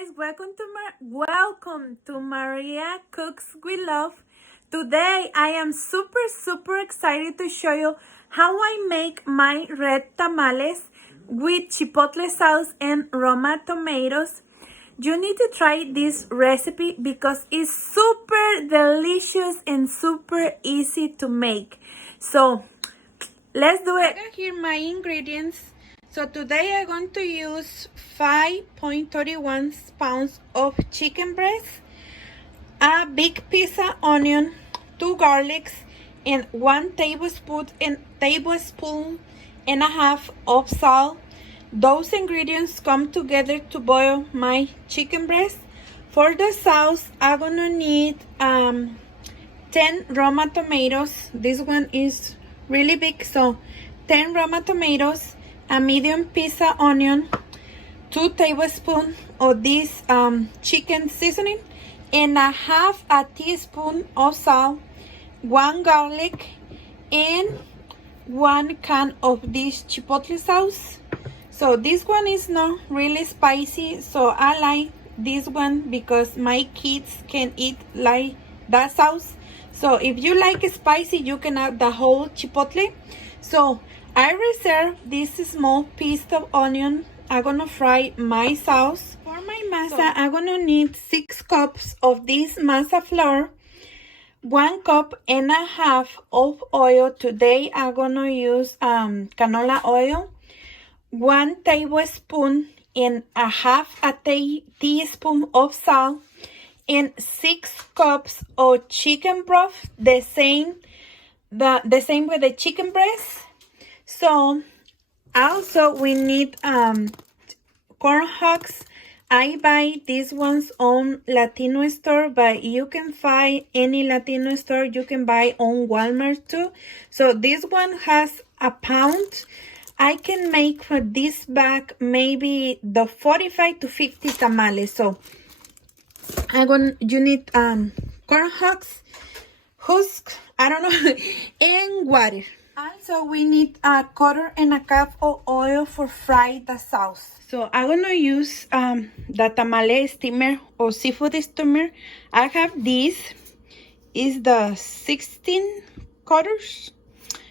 guys, welcome to Maria Cooks with Love. Today I am super excited to show you how I make my red tamales with chipotle sauce and Roma tomatoes. You need to try this recipe because it's super delicious and super easy to make. So let's do it. I got here my ingredients. So today I'm going to use 5.31 pounds of chicken breast, a big piece of onion, 2 garlics, and 1 tablespoon and a half of salt. Those ingredients come together to boil my chicken breast. For the sauce, I'm gonna need 10 Roma tomatoes. This one is really big, so 10 Roma tomatoes, a medium piece of onion, 2 tablespoons of this chicken seasoning, and a half a teaspoon of salt, 1 garlic, and 1 can of this chipotle sauce. So this one is not really spicy, so I like this one because my kids can eat like that sauce. So if you like spicy, you can add the whole chipotle. So I reserve this small piece of onion. I'm gonna fry my sauce. For my masa, I'm gonna need 6 cups of this masa flour, 1 cup and a half of oil. Today I'm gonna use canola oil, 1 tablespoon and a half a teaspoon of salt, and 6 cups of chicken broth, the same with the chicken breast. So also we need corn husks. I buy these ones on Latino store, but you can find any Latino store. You can buy on Walmart too. So this one has a pound. I can make for this bag maybe the 45 to 50 tamales. So you need corn husks, I don't know, and water. Also, we need a 1/4 cup of oil for fry the sauce. So I'm gonna use the tamale steamer or seafood steamer. I have this. Is the 16 quarters.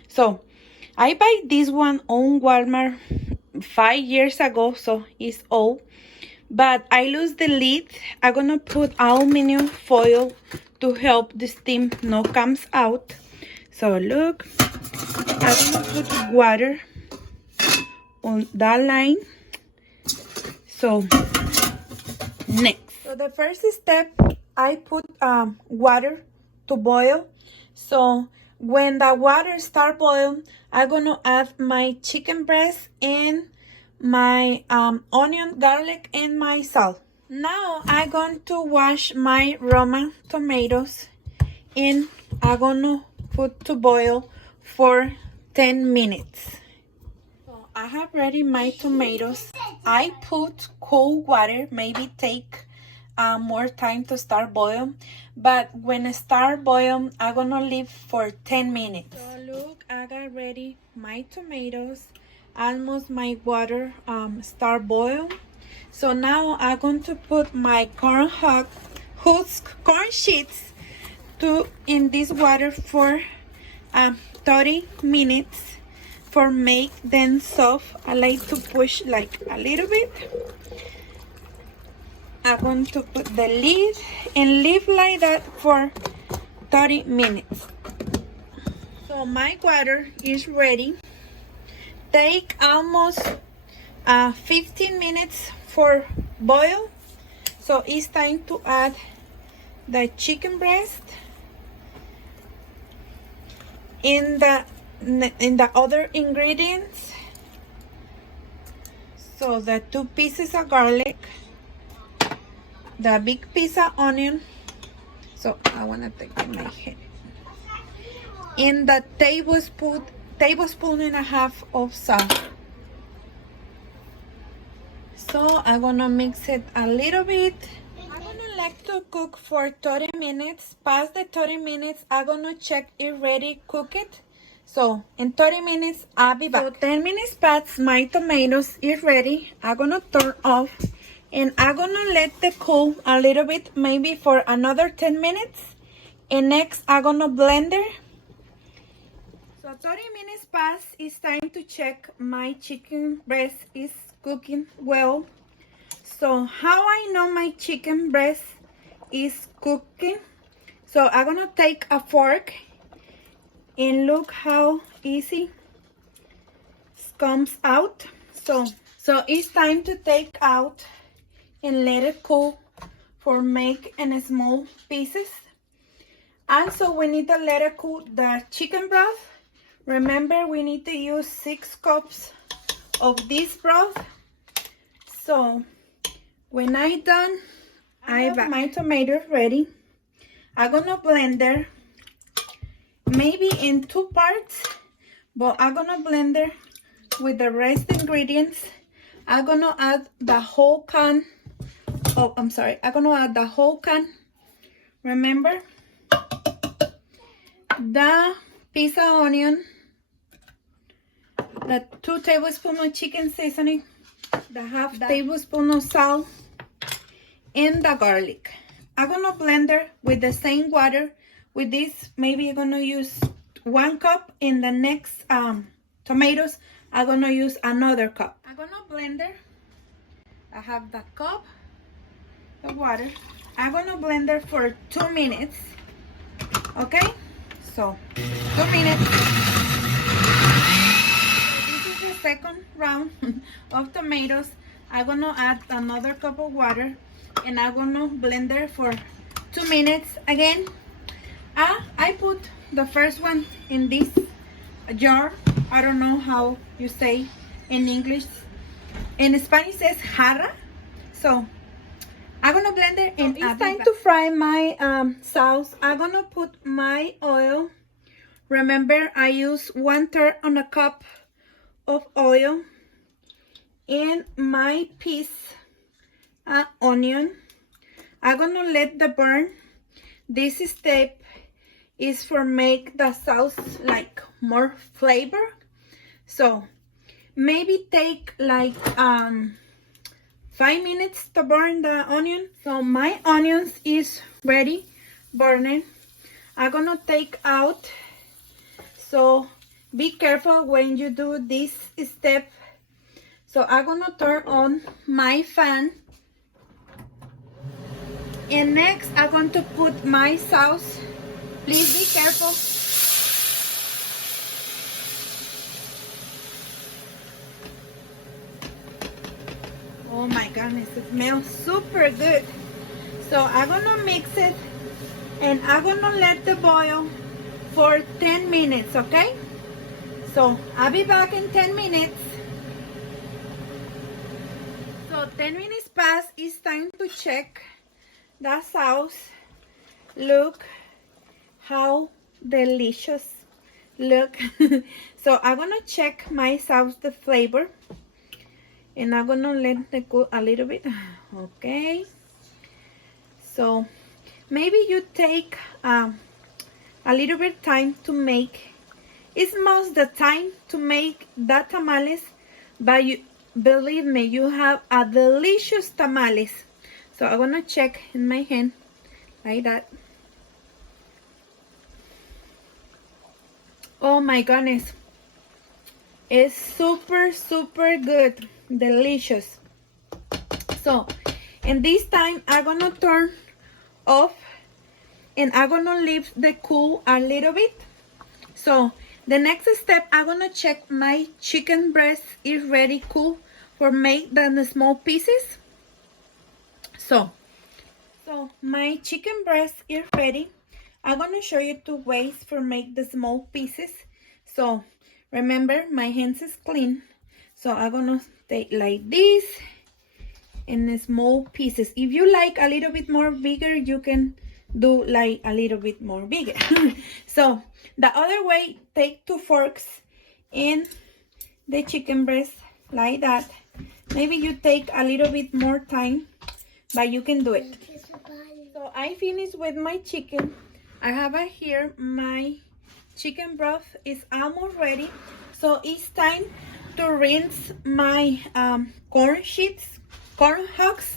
So I buy this one on Walmart 5 years ago, so it's old. But I lose the lid. I'm gonna put aluminum foil to help the steam not comes out. So look, I'm gonna put water on that line. So next, so the first step, I put water to boil. So when the water start boiling, I'm gonna add my chicken breast and my onion, garlic, and my salt. Now I'm going to wash my Roma tomatoes and I'm gonna put to boil for 10 minutes. So I have ready my tomatoes. I put cold water, maybe take more time to start boil, but when it start boil, I'm gonna leave for 10 minutes. So look, I got ready my tomatoes. Almost my water start boil. So now I'm going to put my corn sheets in this water for 30 minutes for make them soft. I like to push like a little bit. I'm going to put the lid and leave like that for 30 minutes. So my water is ready. Take almost 15 minutes for boil. So it's time to add the chicken breast in the other ingredients. So the 2 pieces of garlic, the big piece of onion. So I want to take in my head. In the tablespoon and a half of salt. So I'm gonna mix it a little bit. I'm gonna like to cook for 30 minutes. Past the 30 minutes, I'm gonna check it ready, cook it. So in 30 minutes, I'll be back. So 10 minutes past, my tomatoes is ready. I'm gonna turn off And I'm gonna let it cool a little bit, maybe for another 10 minutes. And next, I'm gonna blend it. So 30 minutes pass, it's time to check my chicken breast is cooking well. So how I know my chicken breast is cooking? So I'm gonna take a fork and look how easy it comes out. So it's time to take out and let it cool for make in small pieces. Also, we need to let it cool the chicken broth. Remember, we need to use 6 cups of this broth. So when I done, I have my tomatoes ready. I'm gonna blend it, maybe in 2 parts, but I'm gonna blend it with the rest ingredients. I'm gonna add the whole can. Oh, I'm sorry. I'm gonna add the whole can. Remember, the piece of onion, the 2 tablespoons of chicken seasoning, the half tablespoon of salt, and the garlic. I'm gonna blend it with the same water. With this, maybe I'm gonna use 1 cup. In the next tomatoes, I'm gonna use another cup. I'm gonna blend it. I have the cup of water. I'm gonna blend it for 2 minutes. Okay, so 2 minutes. This is the second round of tomatoes. I'm gonna add another cup of water and I'm gonna blend it for 2 minutes again. I put the first one in this jar. I don't know how you say in English. In Spanish says jarra. So I'm gonna blend it and it's time to fry my sauce. I'm gonna put my oil. Remember, I use 1/3 on a cup of oil and my piece onion. I'm gonna let the burn. This step is for make the sauce like more flavor. So maybe take like 5 minutes to burn the onion. So my onions is ready burning. I'm gonna take out. So be careful when you do this step. So I'm gonna turn on my fan. And next I'm going to put my sauce. Please be careful. Oh my goodness, it smells super good. So I'm gonna mix it and I'm gonna let it boil for 10 minutes, okay? So I'll be back in 10 minutes. So 10 minutes passed, it's time to check the sauce. Look how delicious look. So I'm gonna check my sauce, the flavor. And I'm gonna let it cool a little bit. Okay. So maybe you take a little bit time to make. It's most the time to make the tamales, but you believe me, you have a delicious tamales. So I'm gonna check in my hand like that. Oh my goodness, it's super good, delicious. So in this time I'm gonna turn off and I'm gonna leave the cool a little bit. So the next step, I'm gonna check my chicken breast is ready cool for make the small pieces. So my chicken breast is ready. I'm gonna show you 2 ways for make the small pieces. So remember, my hands is clean. So I'm gonna take like this in the small pieces. If you like a little bit more bigger, you can do like a little bit more bigger. So the other way, take 2 forks in the chicken breast like that. Maybe you take a little bit more time, but you can do it. So I finished with my chicken. I have here my chicken broth is almost ready. So it's time to rinse my corn sheets. corn husks.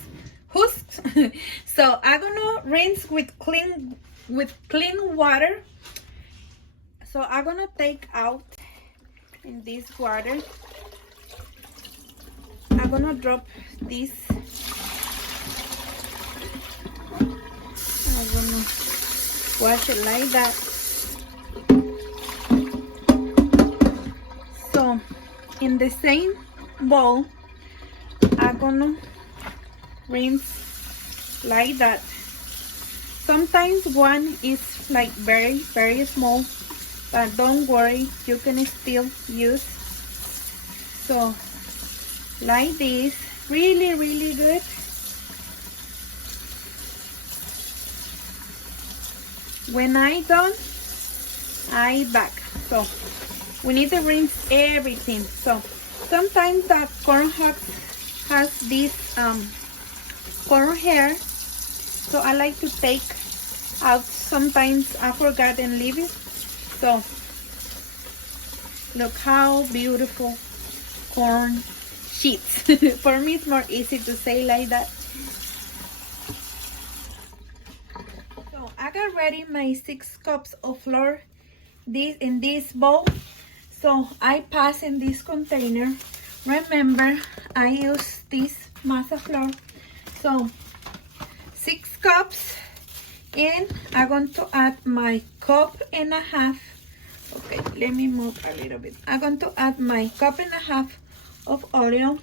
So I'm gonna rinse with clean water. So I'm gonna take out in this water. I'm gonna drop this. I'm gonna wash it like that. So in the same bowl, I'm gonna rinse like that. Sometimes one is like very small, but don't worry, you can still use. So like this, really good. When I done, I back. So we need to rinse everything. So sometimes that corn husks has this corn hair, so I like to take out. Sometimes I forgot and leave it. So look how beautiful corn sheets. For me it's more easy to say like that. So I got ready my 6 cups of flour in this bowl. So I pass in this container. Remember, I use this masa flour. So 6 cups, and I'm going to add my 1.5 cups. Okay, let me move a little bit. I'm going to add my 1.5 cups of oil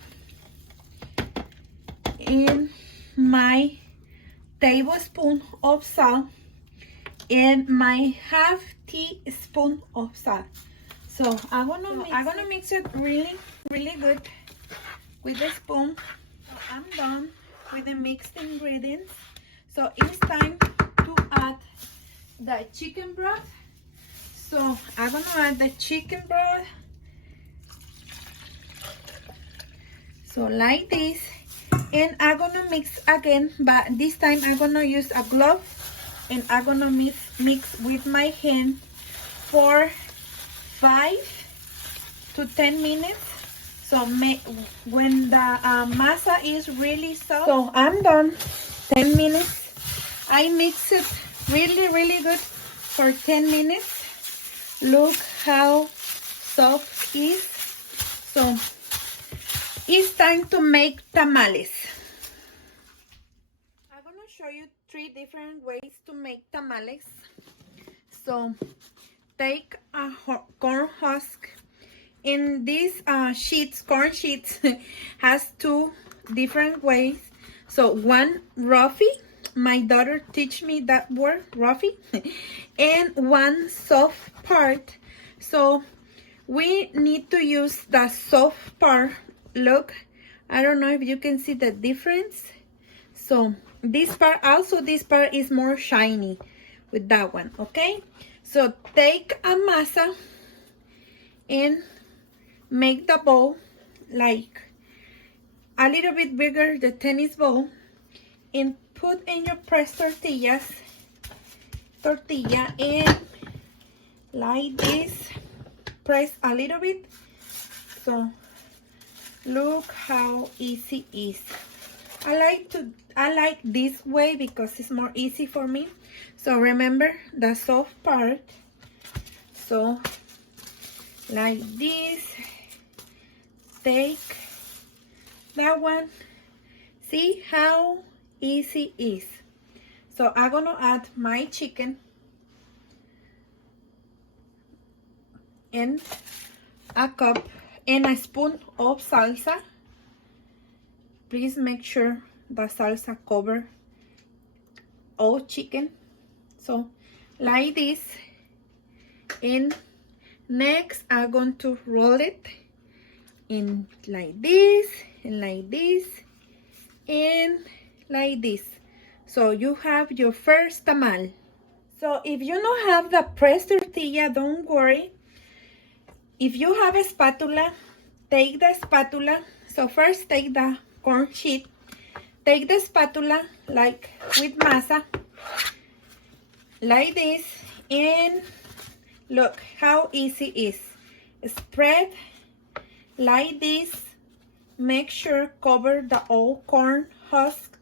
and my tablespoon of salt and my half teaspoon of salt. So I'm gonna mix it really good with the spoon. So I'm done with the mixed ingredients. So it's time to add the chicken broth. So I'm gonna add the chicken broth. So like this, and I'm gonna mix again, but this time I'm gonna use a glove, and I'm gonna mix with my hand for 5 to 10 minutes. So when the masa is really soft. So I'm done. 10 minutes. I mix it really good for 10 minutes. Look how soft it is. So it's time to make tamales. I'm gonna show you 3 different ways to make tamales. So take a corn husk. In these corn sheets has 2 different ways. So one roughy, my daughter teach me that word, roughy, and one soft part. So we need to use the soft part. Look, I don't know if you can see the difference. So this part is more shiny with that one. Okay, so take a masa and make the bowl like a little bit bigger, the tennis ball, and put in your press tortilla, and like this, press a little bit. So look how easy it is. I like this way because it's more easy for me. So remember the soft part. So like this, take that one. See how easy it is. So I'm gonna add my chicken and a cup and a spoon of salsa. Please make sure the salsa cover all chicken. So like this, and next I'm going to roll it in like this, and like this, and like this. So you have your first tamal. So if you don't have the press tortilla, don't worry. If you have a spatula, take the spatula. So first take the corn sheet, take the spatula like with masa, like this, and look how easy it is. Spread like this make sure cover the old corn husks.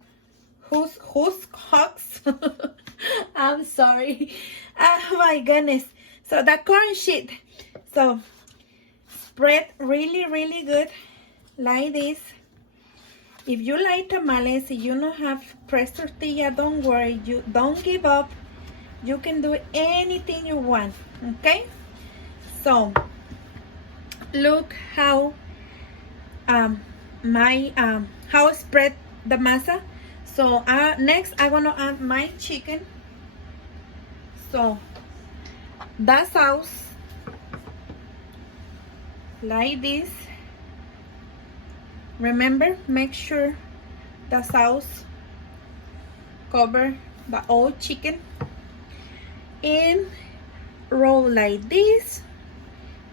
I'm sorry. Oh my goodness. So the corn sheet. So spread really good like this. If you like tamales, if you don't have pressed tortilla, don't worry. You don't give up. You can do anything you want. Okay? So look how how I spread the masa. So next I'm gonna add my chicken. So the sauce like this. Remember, make sure the sauce cover the whole chicken, and roll like this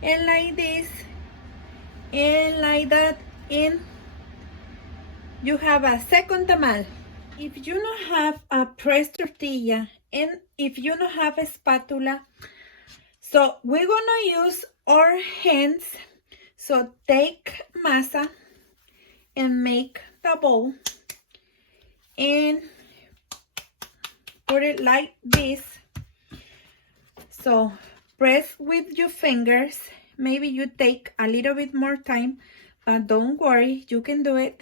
and like this and like that, and you have a second tamal. If you don't have a pressed tortilla and if you don't have a spatula, so we're gonna use our hands. So take masa and make the bowl and put it like this. So press with your fingers. Maybe you take a little bit more time, but don't worry, you can do it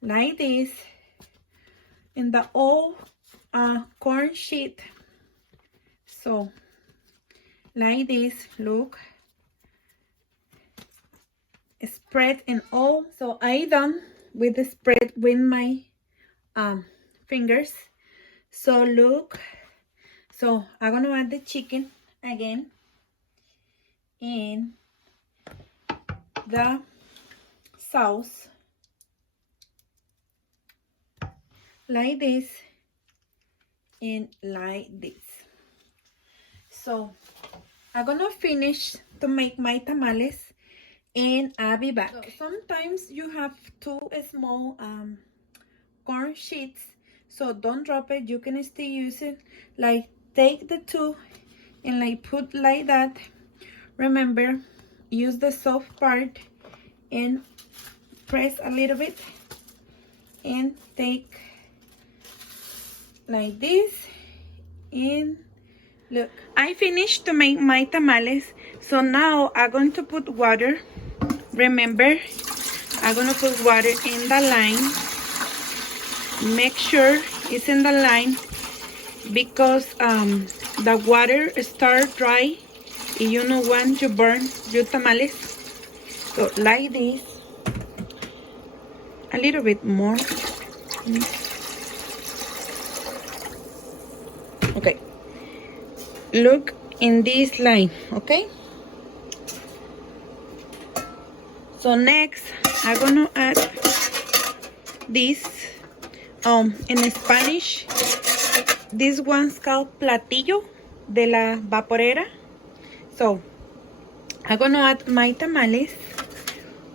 like this in the old corn sheet. So like this, look, spread and all. So I done with the spread with my fingers. So look, so I'm gonna add the chicken again and the sauce like this and like this. So I'm gonna finish to make my tamales and I'll be back. So sometimes you have two small corn sheets, so don't drop it. You can still use it. Like take the two and like put like that. Remember, use the soft part and press a little bit and take like this. And look, I finished to make my tamales. So now I'm going to put water. Remember, I'm going to put water in the line. Make sure it's in the line because the water start dry and you don't want to burn your tamales. So like this, a little bit more. Okay, look in this line. Okay, so next I'm gonna add this. In Spanish, this one's called platillo de la vaporera. So I'm gonna add my tamales.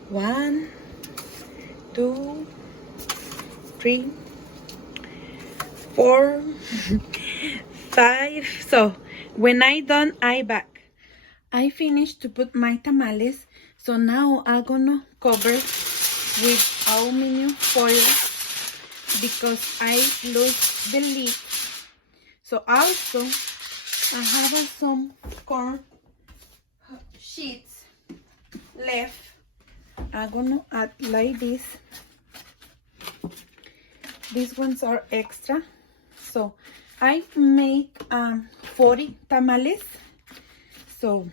1, 2, 3, 4, 5. So when I done, I back. I finished to put my tamales. So now I'm gonna cover with aluminum foil because I lost the lid. So also I have some corn sheets left. I'm gonna add like this. These ones are extra. So I make 40 tamales. So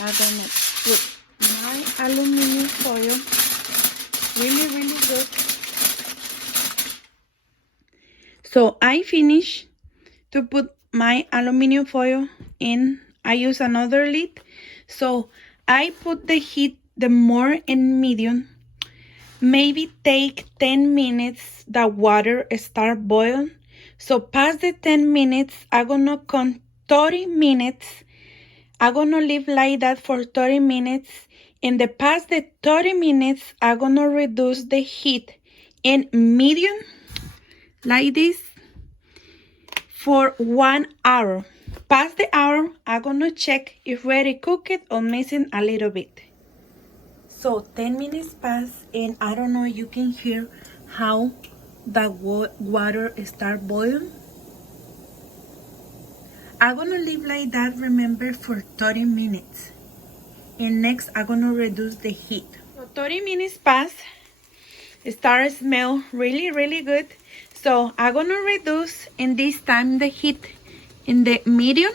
I'm gonna put my aluminum foil really good. So I finish to put my aluminum foil in. I use another lid. So I put the heat the more in medium. Maybe take 10 minutes the water start boiling. So past the 10 minutes, I'm gonna count 30 minutes. I'm gonna leave like that for 30 minutes. In the past the 30 minutes, I'm gonna reduce the heat in medium like this for 1 hour. Past the hour, I'm gonna check if already cooked or missing a little bit. So 10 minutes pass, and I don't know, you can hear how the water start boiling. I'm gonna leave like that, remember, for 30 minutes. And next, I'm gonna reduce the heat. So 30 minutes pass, it starts smell really, really good. So I'm gonna reduce, in this time, the heat in the medium.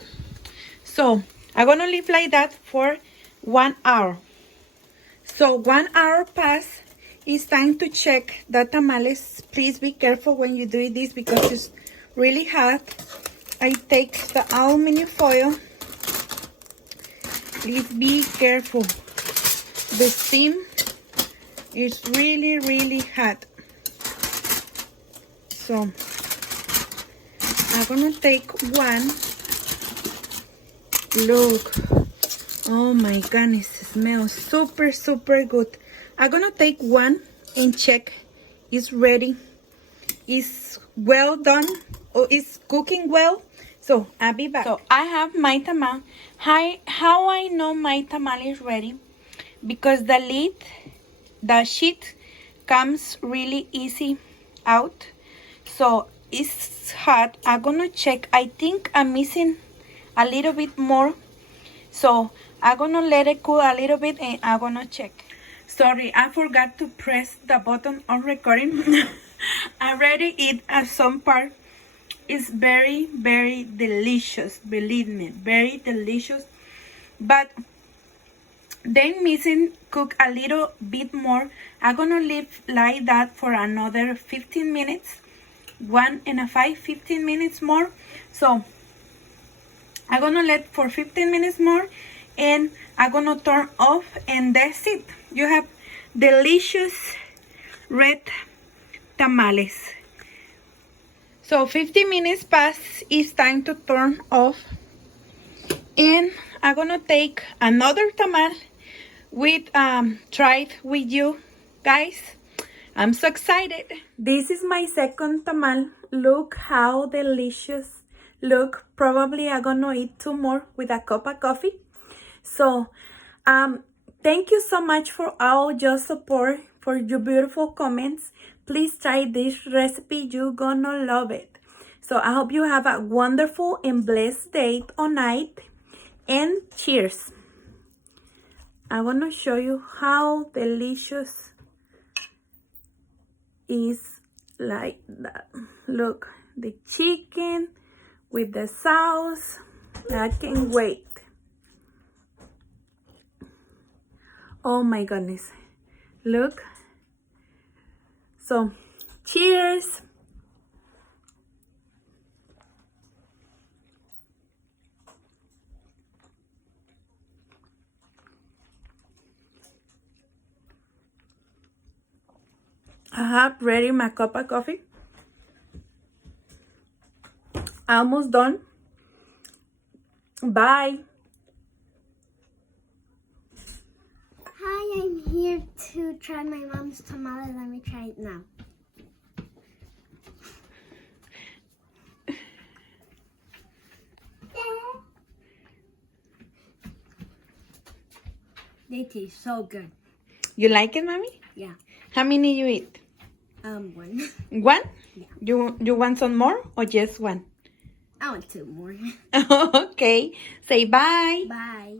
So I'm gonna leave like that for 1 hour. So 1 hour pass. It's time to check the tamales. Please be careful when you do this because it's really hot. I take the aluminum foil. Please be careful. The steam is really, really hot. So I'm gonna take one. Look. Oh my goodness, it smells super, super good. I'm gonna take one and check it's ready. It's well done, or it's cooking well. So I'll be back. So I have my tamal. How I know my tamal is ready? Because the lid, the sheet comes really easy out. So it's hot. I'm gonna check. I think I'm missing a little bit more. So I'm gonna let it cool a little bit and I'm gonna check. Sorry, I forgot to press the button on recording. I already eat at some part. It's very, very delicious. Believe me, very delicious. But then missing cook a little bit more. I'm gonna leave like that for another 15 minutes. 15 minutes more. So I'm gonna let for 15 minutes more, and I'm gonna turn off, and that's it. You have delicious red tamales. So 50 minutes pass, it's time to turn off, and I'm gonna take another tamal with try it with you guys. I'm so excited. This is my second tamal. Look how delicious. Look, probably I'm gonna eat 2 more with a cup of coffee. So thank you so much for all your support, for your beautiful comments. Please try this recipe. You're gonna love it. So I hope you have a wonderful and blessed day or night, and cheers. I want to show you how delicious is like that. Look, the chicken with the sauce. I can't wait. Oh my goodness. Look. So, cheers. I have ready my cup of coffee. Almost done. Bye. Hi, I'm here to try my mom's tamale. Let me try it now. They taste so good. You like it, mommy? Yeah. How many you eat? One. One? Yeah. You want some more or just one? I want 2 more. Okay. Say bye. Bye.